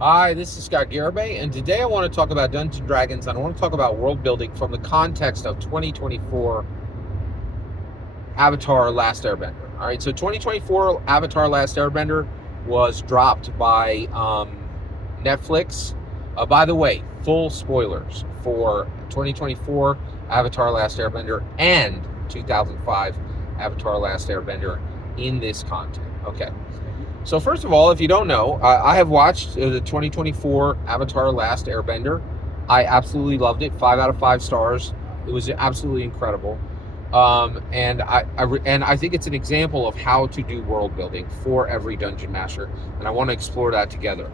Hi, this is Scott Garibay, and today I want to talk about Dungeons and Dragons, and I want to talk about world building from the context of 2024 Avatar Last Airbender. All right, so 2024 Avatar Last Airbender was dropped by Netflix. By the way, full spoilers for 2024 Avatar Last Airbender and 2005 Avatar Last Airbender in this content. Okay. So first of all, if you don't know, I have watched the 2024 Avatar Last Airbender. I absolutely loved it. 5 out of 5 stars. It was absolutely incredible. And I think it's an example of how to do world building for every dungeon master, and I want to explore that together.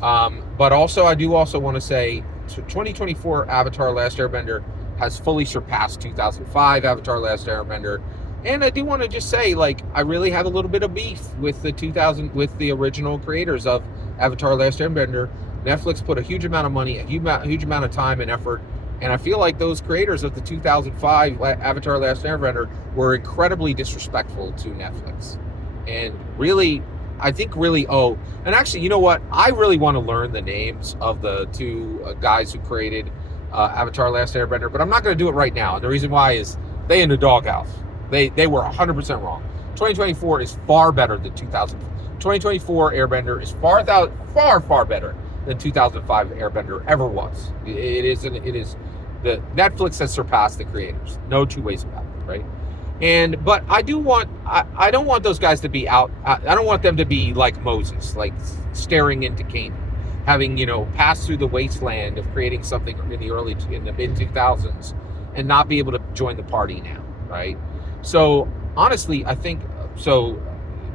But also, I do also want to say, 2024 Avatar Last Airbender has fully surpassed 2005 Avatar Last Airbender. And I do want to just say, like, I really have a little bit of beef with with the original creators of Avatar Last Airbender. Netflix put a huge amount of money, a huge amount of time and effort, and I feel like those creators of the 2005 Avatar Last Airbender were incredibly disrespectful to Netflix. And really, I think really, and actually, you know what? I really want to learn the names of the two guys who created Avatar Last Airbender, but I'm not going to do it right now. And the reason why is they in the doghouse. They were 100% wrong. 2024 is far better than 2000. 2024 Airbender is far better than 2005 Airbender ever was. It is the Netflix has surpassed the creators. No two ways about it, right? But I don't want those guys to be out. I don't want them to be like Moses, like staring into Canaan, having passed through the wasteland of creating something in the mid 2000s and not be able to join the party now, right? So honestly, I think so.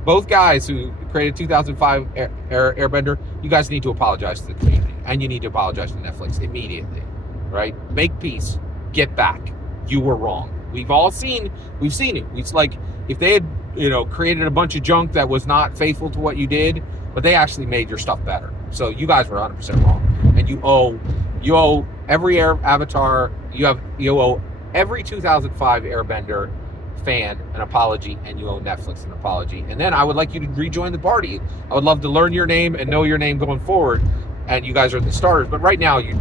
Both guys who created 2005 Airbender, you guys need to apologize to the community, and you need to apologize to Netflix immediately, right? Make peace, get back. You were wrong. We've seen it. It's like if they had created a bunch of junk that was not faithful to what you did, but they actually made your stuff better. So you guys were 100% wrong, and you owe every Avatar. You owe every 2005 Airbender fan an apology, and you owe Netflix an apology. And then I would like you to rejoin the party. I would love to learn your name and know your name going forward, and you guys are the starters, but right now you're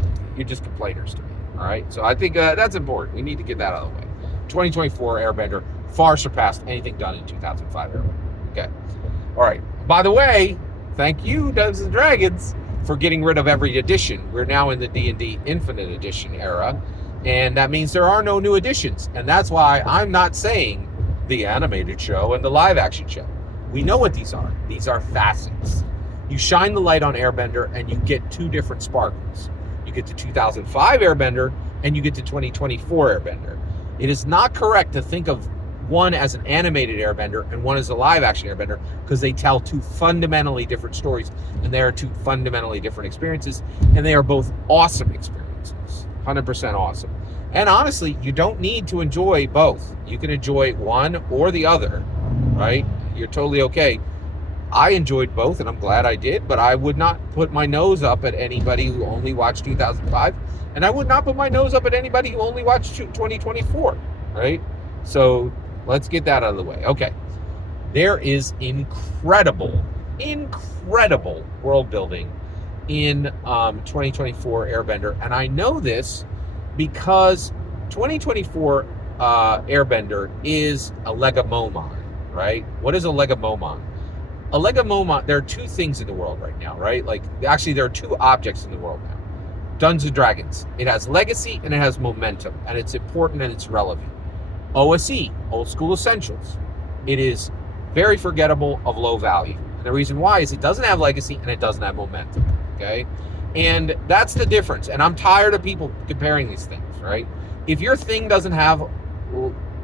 just complainers to me. All right, so I think that's important. We need to get that out of the way. 2024 Airbender far surpassed anything done in 2005 Airbender. Okay, all right, by the way, thank you, Dungeons and Dragons, for getting rid of every edition. We're now in the D&D Infinite Edition era, and that means there are no new editions. And that's why I'm not saying the animated show and the live action show. We know what these are. These are facets. You shine the light on Airbender and you get two different sparkles. You get the 2005 Airbender and you get the 2024 Airbender. It is not correct to think of one as an animated Airbender and one as a live action Airbender, because they tell two fundamentally different stories, and they are two fundamentally different experiences, and they are both awesome experiences. 100% awesome. And honestly, you don't need to enjoy both. You can enjoy one or the other, right? You're totally okay. I enjoyed both, and I'm glad I did, but I would not put my nose up at anybody who only watched 2005, and I would not put my nose up at anybody who only watched 2024, right? So let's get that out of the way. Okay. There is incredible world building in 2024 Airbender, and I know this because 2024 Airbender is a Legamomon, right? What is a Legamomon? A Legamomon, there are two things in the world right now, right? Like, actually, there are two objects in the world now. Dungeons and Dragons. It has legacy and it has momentum, and it's important and it's relevant. OSE, Old School Essentials. It is very forgettable, of low value. And the reason why is it doesn't have legacy and it doesn't have momentum, okay? And that's the difference. And I'm tired of people comparing these things, right? If your thing doesn't have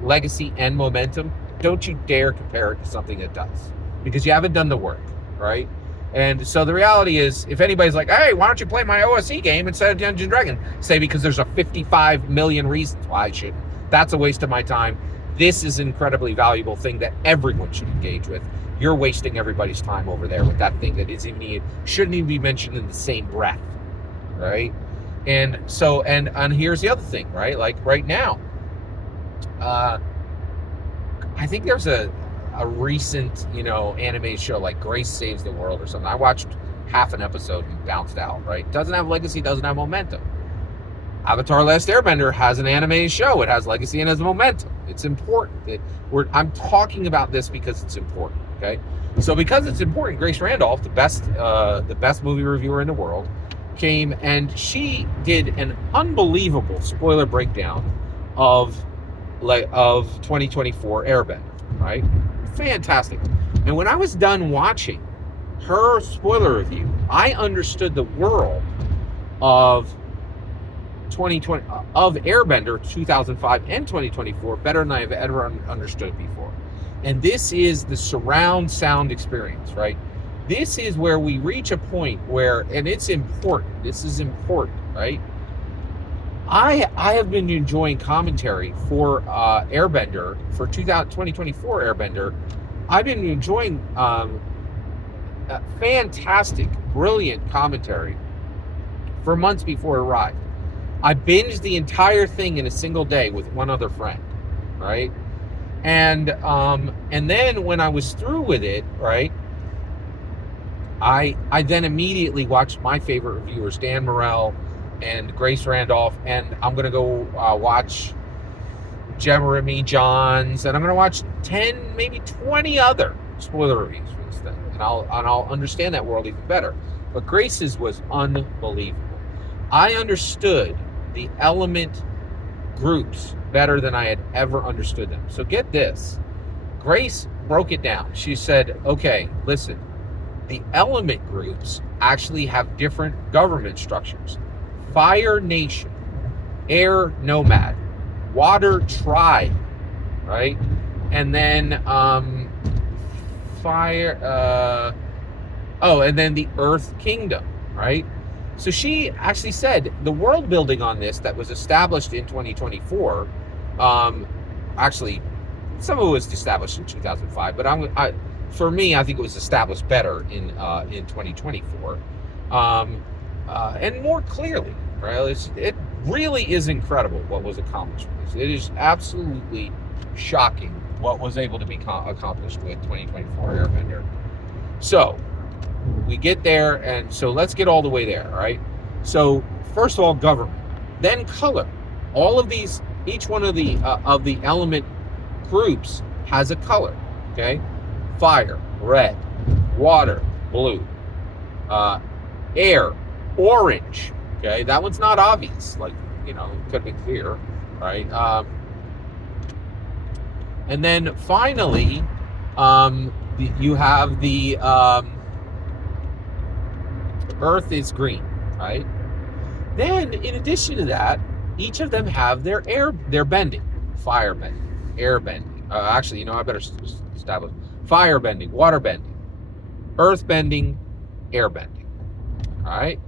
legacy and momentum, don't you dare compare it to something that does, because you haven't done the work, right? And so the reality is, if anybody's like, hey, why don't you play my OSE game instead of Dungeons & Dragons? Say, because there's a 55 million reasons why I shouldn't. That's a waste of my time. This is an incredibly valuable thing that everyone should engage with. You're wasting everybody's time over there with that thing that shouldn't even be mentioned in the same breath, right? And so, and here's the other thing, right? Like right now, I think there's a recent, animated show like Grace Saves the World or something. I watched half an episode and bounced out, right? Doesn't have legacy, doesn't have momentum. Avatar Last Airbender has an animated show. It has legacy and has momentum. It's important. I'm talking about this because it's important, okay? So because it's important, Grace Randolph, the best movie reviewer in the world, came and she did an unbelievable spoiler breakdown of 2024 Airbender, right? Fantastic. And when I was done watching her spoiler review, I understood the world of 2020 of Airbender 2005 and 2024 better than I've ever understood before. And this is the surround sound experience, right? This is where we reach a point where, and it's important, this is important, right? I have been enjoying commentary for Airbender, for 2024 Airbender. I've been enjoying fantastic, brilliant commentary for months before it arrived. I binged the entire thing in a single day with one other friend, right? And then when I was through with it, right, I then immediately watched my favorite reviewers, Dan Morrell and Grace Randolph, and I'm gonna go watch Jeremy Johns, and I'm gonna watch 10, maybe 20 other spoiler reviews for this thing, and I'll understand that world even better. But Grace's was unbelievable. I understood the element groups better than I had ever understood them. So get this. Grace broke it down. She said, okay, listen, the element groups actually have different government structures. Fire nation, air nomad, water tribe, right? And then fire, and then the earth kingdom, right? So she actually said the world building on this that was established in 2024, actually, some of it was established in 2005, but for me, I think it was established better in 2024, and more clearly, right? It really is incredible what was accomplished with this. It is absolutely shocking what was able to be accomplished with 2024 Airbender. So we get there, and so let's get all the way there, right? So first of all, government, then color. All of these, each one of the element groups has a color, okay? Fire, red; water, blue; air, orange. Okay, that one's not obvious, like, could be clear, right? And then finally, you have the earth is green, right? Then, in addition to that, each of them have their bending, fire bending, air bending. Actually, I better establish fire bending, water bending, earth bending, air bending. All right.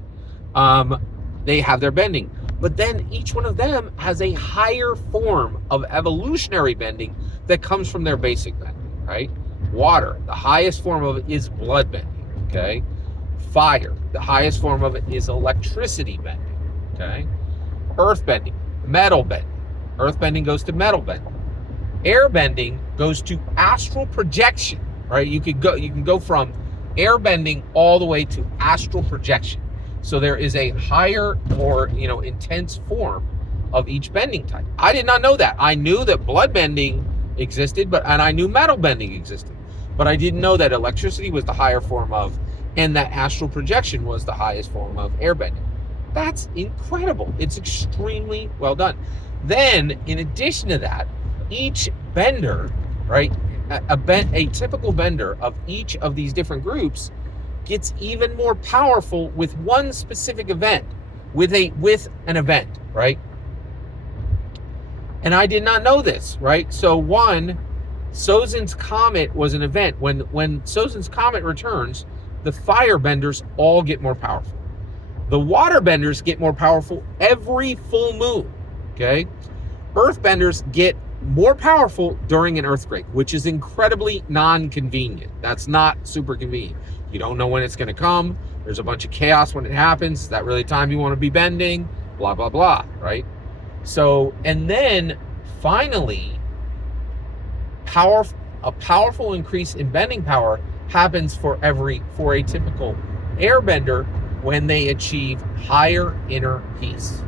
They have their bending, but then each one of them has a higher form of evolutionary bending that comes from their basic bending, right? Water, the highest form of it is blood bending, okay? Fire, the highest form of it is electricity bending, okay? Earth bending, metal bending. Earth bending goes to metal bending. Air bending goes to astral projection, right? You can go from air bending all the way to astral projection. So there is a higher, more intense form of each bending type. I did not know that. I knew that blood bending existed, and I knew metal bending existed, but I didn't know that electricity was the higher form of, and that astral projection was the highest form of air bending. That's incredible. It's extremely well done. Then, in addition to that, each bender, right, a typical bender of each of these different groups gets even more powerful with one specific event, with an event, right? And I did not know this, right? So one, Sozin's Comet was an event. When Sozin's Comet returns, the firebenders all get more powerful. The waterbenders get more powerful every full moon, okay? Earthbenders get more powerful during an earthquake, which is incredibly non-convenient. That's not super convenient. You don't know when it's going to come. There's a bunch of chaos when it happens. Is that really time you want to be bending? Blah, blah, blah, right? So, and then finally, a powerful increase in bending power happens for a typical Airbender when they achieve higher inner peace.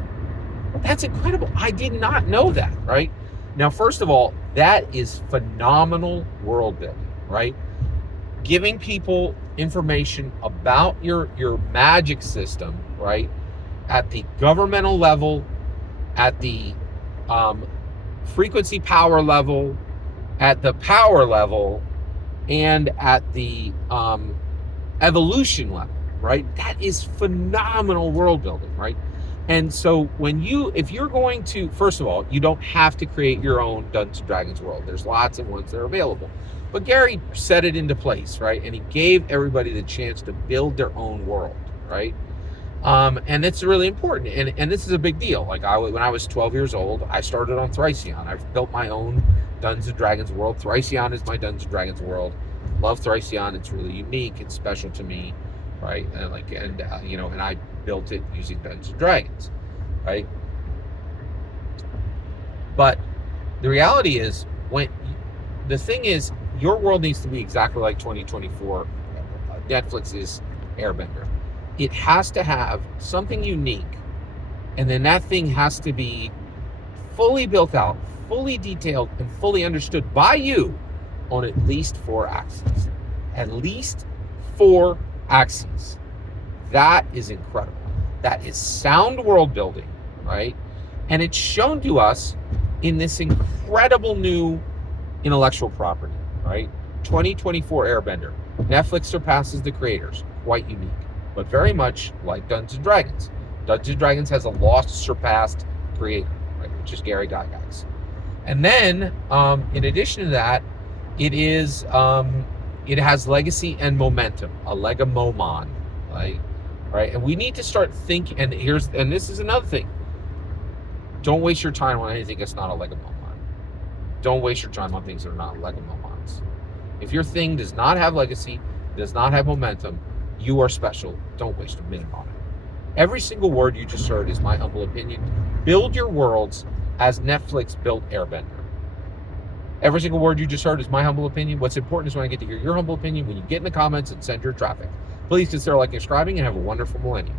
That's incredible. I did not know that, right? Now, first of all, that is phenomenal world building, right? Giving people information about your magic system, right? At the governmental level, at the frequency power level, at the power level, and at the evolution level, right? That is phenomenal world building, right? And so if you're going to, first of all, you don't have to create your own Dungeons & Dragons world. There's lots of ones that are available. But Gary set it into place, right? And he gave everybody the chance to build their own world, right? And it's really important. And this is a big deal. Like when I was 12 years old, I started on Thracion. I've built my own Dungeons & Dragons world. Thracion is my Dungeons & Dragons world. Love Thracion. It's really unique. It's special to me, right? And I built it using Dungeons & Dragons, right? But the reality is, the thing is, your world needs to be exactly like 2024 Netflix's Airbender. It has to have something unique, and then that thing has to be fully built out, fully detailed, and fully understood by you on at least 4 axes. At least 4 axes. That is incredible. That is sound world building, right? And it's shown to us in this incredible new intellectual property, right? 2024 Airbender. Netflix surpasses the creators. Quite unique, but very much like Dungeons & Dragons. Dungeons & Dragons has a lost, surpassed creator, right? Which is Gary Gygax. And then, in addition to that, it has legacy and momentum, a legomomon, right? Right? And we need to start thinking, and this is another thing. Don't waste your time on anything that's not a legomomon. Don't waste your time on things that are not legomomons. If your thing does not have legacy, does not have momentum, you are special. Don't waste a minute on it. Every single word you just heard is my humble opinion. Build your worlds as Netflix built Airbender. Every single word you just heard is my humble opinion. What's important is when I get to hear your humble opinion, when you get in the comments and send your traffic. Please consider liking and subscribing, and have a wonderful millennium.